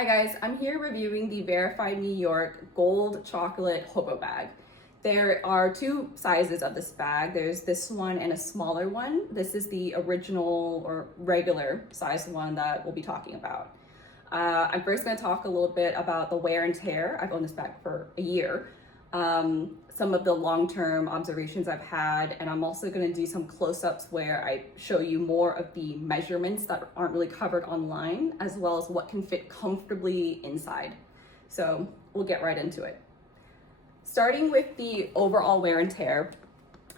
Hi guys, I'm here reviewing the Verafied New York Gold Chocolate Hobo bag. There are two sizes of this bag. There's this one and a smaller one. This is the original or regular size one that we'll be talking about. I'm first going to talk a little bit about the wear and tear. I've owned this bag for a year. Some of the long-term observations I've had, and I'm also going to do some close-ups where I show you more of the measurements that aren't really covered online, as well as what can fit comfortably inside. So we'll get right into it. Starting with the overall wear and tear,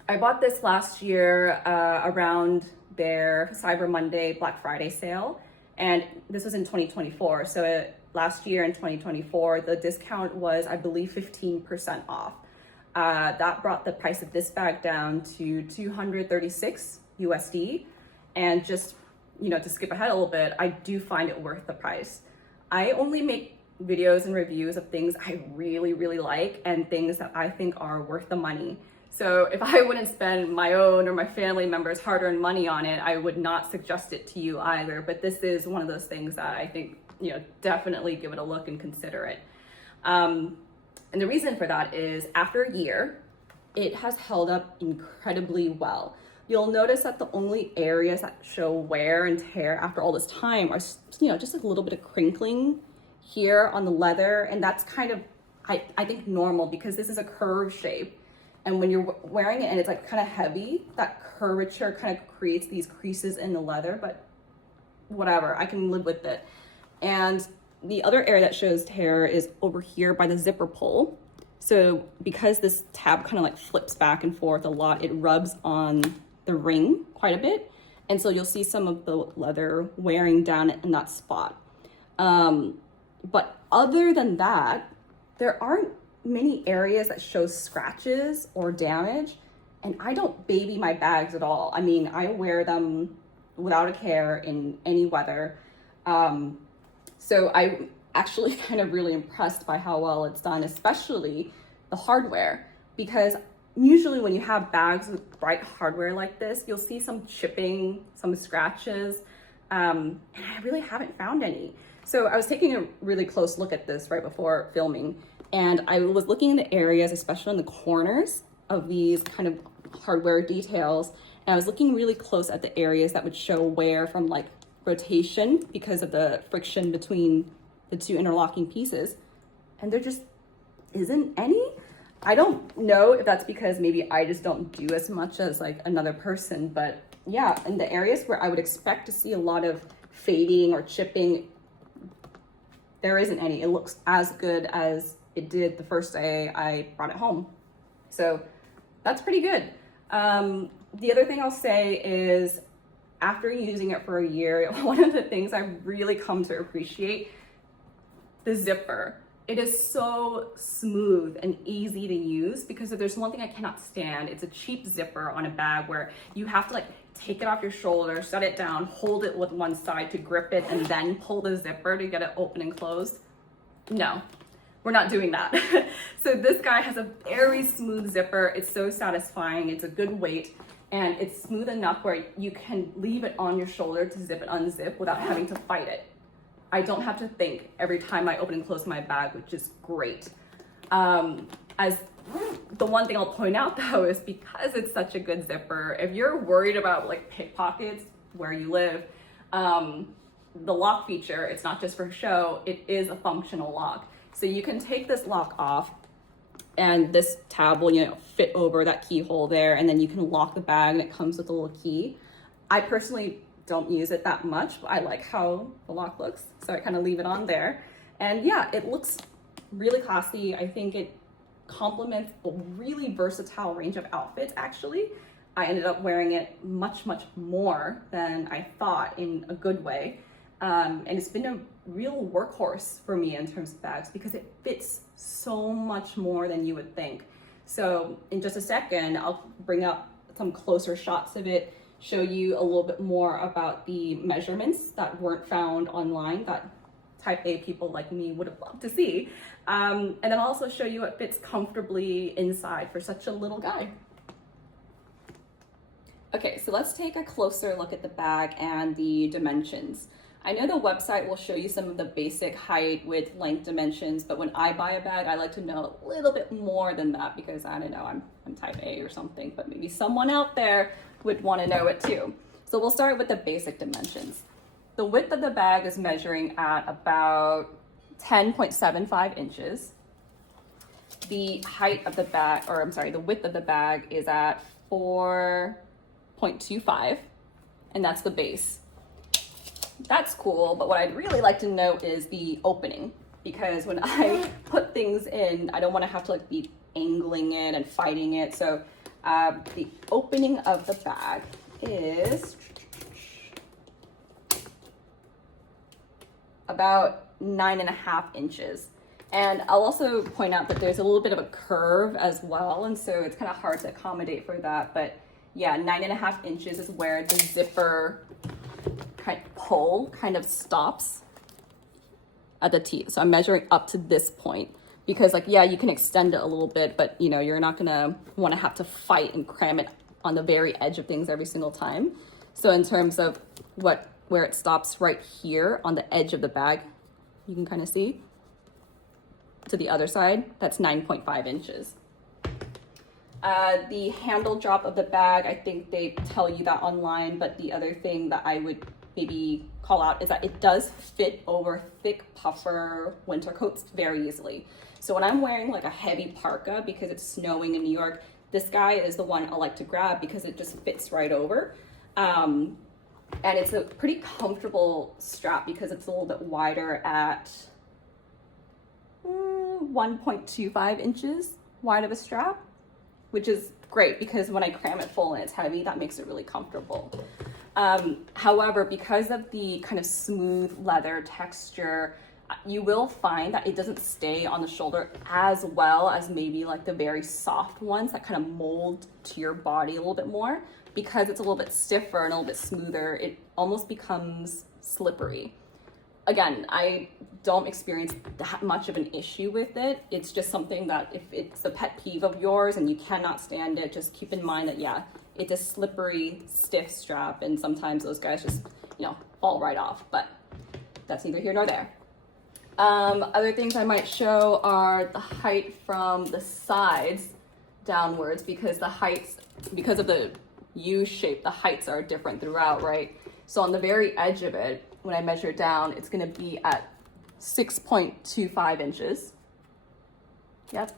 I bought this last year around their Cyber Monday, Black Friday sale, and this was in 2024. So last year in 2024, the discount was, I believe, 15% off. That brought the price of this bag down to $236 USD. And just, to skip ahead a little bit, I do find it worth the price. I only make videos and reviews of things I really, really like and things that I think are worth the money. So if I wouldn't spend my own or my family members' hard-earned money on it, I would not suggest it to you either. But this is one of those things that I think, definitely give it a look and consider it. And the reason for that is after a year, it has held up incredibly well. You'll notice that the only areas that show wear and tear after all this time are, just a little bit of crinkling here on the leather. And that's kind of, I think, normal because this is a curved shape. And when you're wearing it and it's like kind of heavy, that curvature kind of creates these creases in the leather, but whatever, I can live with it. And the other area that shows tear is over here by the zipper pull. So because this tab kind of like flips back and forth a lot, it rubs on the ring quite a bit. And so you'll see some of the leather wearing down in that spot. But other than that, there aren't many areas that show scratches or damage. And I don't baby my bags at all. I mean, I wear them without a care in any weather. So I'm actually kind of really impressed by how well it's done, especially the hardware, because usually when you have bags with bright hardware like this, you'll see some chipping, some scratches, and I really haven't found any. So I was taking a really close look at this right before filming, and I was looking in the areas, especially in the corners of these kind of hardware details, and I was looking really close at the areas that would show wear from like rotation because of the friction between the two interlocking pieces, and there just isn't any. I don't know if that's because maybe I just don't do as much as like another person, but yeah, in the areas where I would expect to see a lot of fading or chipping, there isn't any. It looks as good as it did the first day I brought it home. So that's pretty good. The other thing I'll say is after using it for a year, one of the things I've really come to appreciate, the zipper. It is so smooth and easy to use, because if there's one thing I cannot stand, it's a cheap zipper on a bag where you have to like take it off your shoulder, set it down, hold it with one side to grip it, and then pull the zipper to get it open and closed. No, we're not doing that. So this guy has a very smooth zipper. It's so satisfying. It's a good weight. And it's smooth enough where you can leave it on your shoulder to zip and unzip without having to fight it. I don't have to think every time I open and close my bag, which is great. As the one thing I'll point out though is because it's such a good zipper, if you're worried about like pickpockets where you live, the lock feature, it's not just for show, it is a functional lock. So you can take this lock off, and this tab will, fit over that keyhole there, and then you can lock the bag and it comes with a little key. I personally don't use it that much, but I like how the lock looks, so I kind of leave it on there. And yeah, it looks really classy. I think it complements a really versatile range of outfits, actually. I ended up wearing it much, much more than I thought, in a good way. And it's been a real workhorse for me in terms of bags because it fits so much more than you would think. So in just a second, I'll bring up some closer shots of it, show you a little bit more about the measurements that weren't found online that type A people like me would have loved to see. And then I'll also show you it fits comfortably inside for such a little guy. Okay, so let's take a closer look at the bag and the dimensions. I know the website will show you some of the basic height, width, length dimensions, but when I buy a bag, I like to know a little bit more than that because I don't know, I'm type A or something, but maybe someone out there would want to know it too. So we'll start with the basic dimensions. The width of the bag is measuring at about 10.75 inches. The height of the bag, or I'm sorry, the width of the bag is at 4.25, and that's the base. That's cool, but what I'd really like to know is the opening, because when I put things in, I don't want to have to like be angling it and fighting it. So the opening of the bag is about 9.5 inches. And I'll also point out that there's a little bit of a curve as well, and so it's kind of hard to accommodate for that. But yeah, 9.5 inches is where the zipper pull kind of stops at the teeth. So I'm measuring up to this point because, like, yeah, you can extend it a little bit, but you know, you're not gonna want to have to fight and cram it on the very edge of things every single time. So in terms of where it stops right here on the edge of the bag, you can kind of see to the other side, that's 9.5 inches. The handle drop of the bag, I think they tell you that online, but the other thing that I would maybe call out is that it does fit over thick puffer winter coats very easily. So when I'm wearing like a heavy parka because it's snowing in New York, this guy is the one I like to grab because it just fits right over. And it's a pretty comfortable strap because it's a little bit wider at 1.25 inches wide of a strap, which is great because when I cram it full and it's heavy, that makes it really comfortable. However, because of the kind of smooth leather texture, you will find that it doesn't stay on the shoulder as well as maybe like the very soft ones that kind of mold to your body a little bit more. Because it's a little bit stiffer and a little bit smoother, it almost becomes slippery. Again, I don't experience that much of an issue with it. It's just something that if it's a pet peeve of yours and you cannot stand it, just keep in mind that, yeah, it's a slippery, stiff strap, and sometimes those guys just, you know, fall right off, but that's neither here nor there. Other things I might show are the height from the sides downwards because because of the U shape, the heights are different throughout, right? So on the very edge of it, when I measure it down, it's gonna be at 6.25 inches. Yep.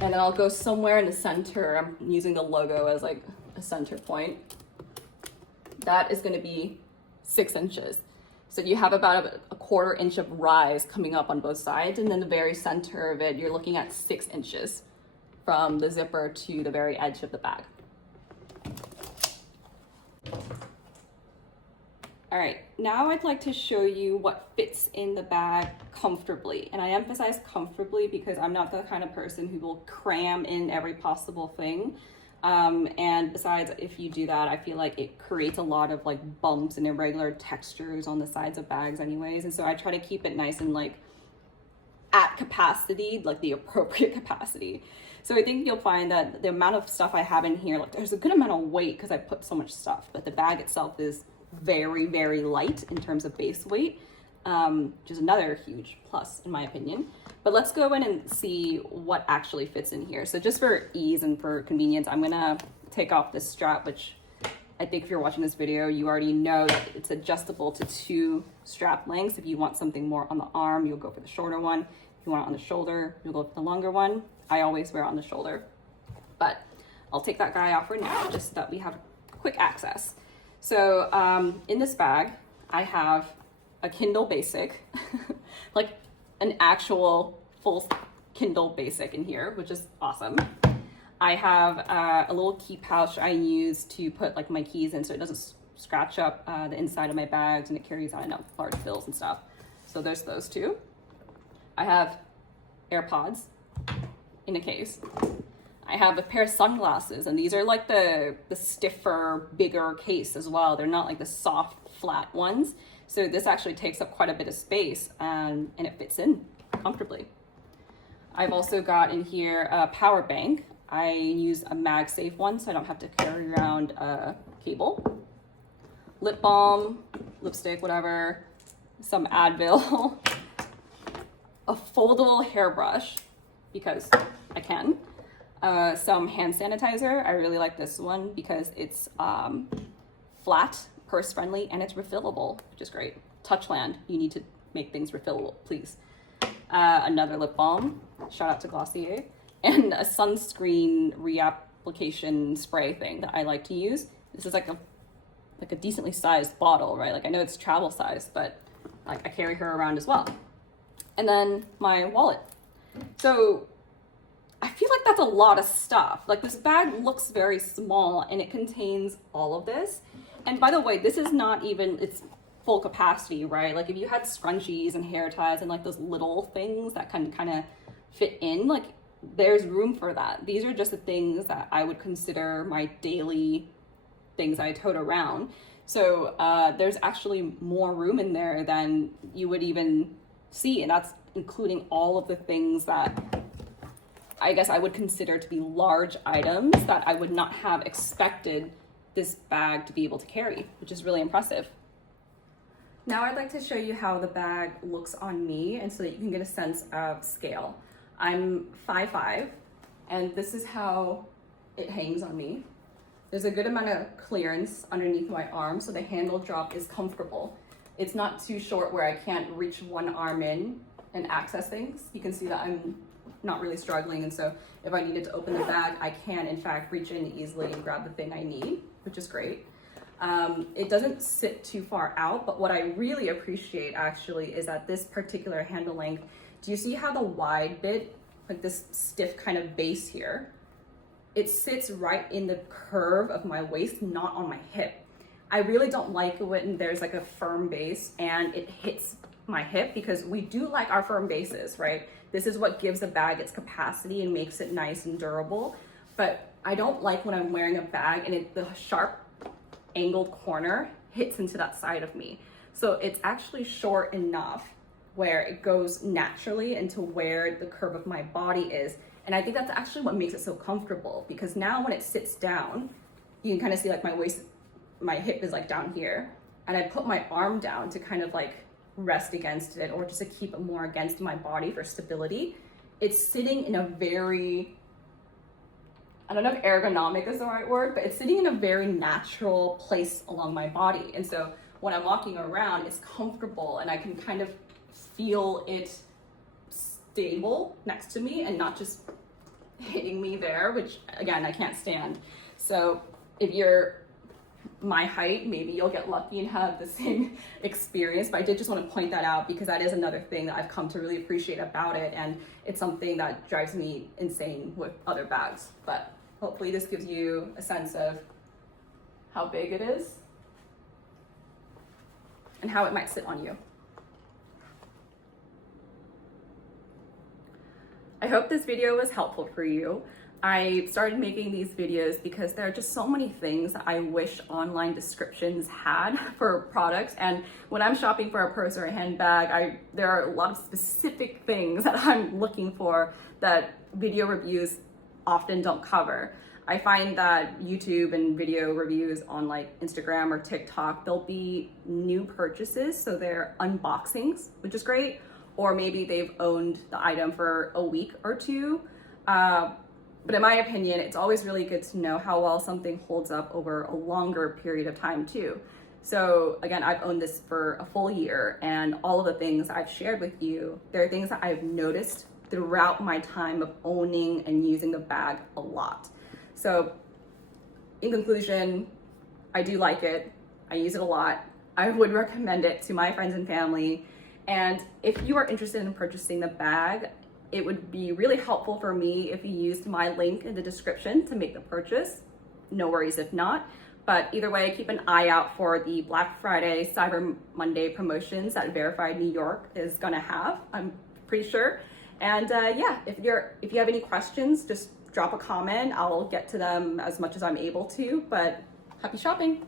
And then I'll go somewhere in the center. I'm using the logo as like a center point. That is gonna be 6 inches. So you have about a 1/4 inch of rise coming up on both sides, and then the very center of it, you're looking at 6 inches from the zipper to the very edge of the bag. All right, now I'd like to show you what fits in the bag comfortably. And I emphasize comfortably because I'm not the kind of person who will cram in every possible thing. And besides, if you do that, I feel like it creates a lot of like bumps and irregular textures on the sides of bags anyways. And so I try to keep it nice and like at capacity, like the appropriate capacity. So I think you'll find that the amount of stuff I have in here, like there's a good amount of weight because I put so much stuff, but the bag itself is very, very light in terms of base weight, which is another huge plus in my opinion. But let's go in and see what actually fits in here. So just for ease and for convenience, I'm gonna take off this strap, which I think if you're watching this video, you already know that it's adjustable to 2 strap lengths. If you want something more on the arm, you'll go for the shorter one. If you want it on the shoulder, you'll go for the longer one. I always wear it on the shoulder, but I'll take that guy off for now just so that we have quick access. So in this bag, I have a Kindle Basic, like an actual full Kindle Basic in here, which is awesome. I have a little key pouch I use to put like my keys in so it doesn't scratch up the inside of my bags and it carries, I don't know, large bills and stuff. So there's those 2. I have AirPods in a case. I have a pair of sunglasses, and these are like the stiffer, bigger case as well. They're not like the soft, flat ones. So this actually takes up quite a bit of space, and it fits in comfortably. I've also got in here a power bank. I use a MagSafe one, so I don't have to carry around a cable. lip balm, lipstick, whatever, some Advil, a foldable hairbrush because I can, some hand sanitizer. I really like this one because it's flat, purse friendly, and it's refillable, which is great. Touchland, you need to make things refillable, please. Another lip balm, shout out to Glossier, and a sunscreen reapplication spray thing that I like to use. This is like a decently sized bottle, right? Like I know it's travel size, but like I carry her around as well. And then my wallet. So I feel like that's a lot of stuff. Like this bag looks very small and it contains all of this. And by the way, this is not even, it's full capacity, right? Like if you had scrunchies and hair ties and like those little things that can kind of fit in, like there's room for that. These are just the things that I would consider my daily things I tote around. So there's actually more room in there than you would even see. And that's including all of the things that I guess I would consider to be large items that I would not have expected this bag to be able to carry, which is really impressive. Now I'd like to show you how the bag looks on me and so that you can get a sense of scale. I'm 5'5", and this is how it hangs on me. There's a good amount of clearance underneath my arm, so the handle drop is comfortable. It's not too short where I can't reach one arm in and access things. You can see that I'm not really struggling, and so if I needed to open the bag, I can in fact reach in easily and grab the thing I need, which is great. It doesn't sit too far out, but what I really appreciate actually is that this particular handle length, do you see how the wide bit, like this stiff kind of base here, it sits right in the curve of my waist, not on my hip. I really don't like it when there's like a firm base and it hits my hip, because we do like our firm bases, right? This is what gives the bag its capacity and makes it nice and durable. But I don't like when I'm wearing a bag and the sharp angled corner hits into that side of me. So it's actually short enough where it goes naturally into where the curve of my body is. And I think that's actually what makes it so comfortable, because now when it sits down, you can kind of see like my waist, my hip is like down here, and I put my arm down to kind of like rest against it, or just to keep it more against my body for stability. It's sitting in a very, I don't know if ergonomic is the right word, but it's sitting in a very natural place along my body. And so when I'm walking around, it's comfortable and I can kind of feel it stable next to me and not just hitting me there, which again, I can't stand. So if you're my height, maybe you'll get lucky and have the same experience, but I did just want to point that out because that is another thing that I've come to really appreciate about it, and it's something that drives me insane with other bags. But hopefully this gives you a sense of how big it is and how it might sit on you. I hope this video was helpful for you. I started making these videos because there are just so many things that I wish online descriptions had for products. And when I'm shopping for a purse or a handbag, there are a lot of specific things that I'm looking for that video reviews often don't cover. I find that YouTube and video reviews on like Instagram or TikTok, there'll be new purchases. So they're unboxings, which is great. Or maybe they've owned the item for a week or two. But in my opinion, it's always really good to know how well something holds up over a longer period of time too. So again, I've owned this for a full year, and all of the things I've shared with you, there are things that I've noticed throughout my time of owning and using the bag a lot. So in conclusion, I do like it. I use it a lot. I would recommend it to my friends and family. And if you are interested in purchasing the bag, it would be really helpful for me if you used my link in the description to make the purchase. No worries if not. But either way, keep an eye out for the Black Friday, Cyber Monday promotions that Verafied New York is gonna have, I'm pretty sure. And yeah, if you have any questions, just drop a comment. I'll get to them as much as I'm able to, but happy shopping.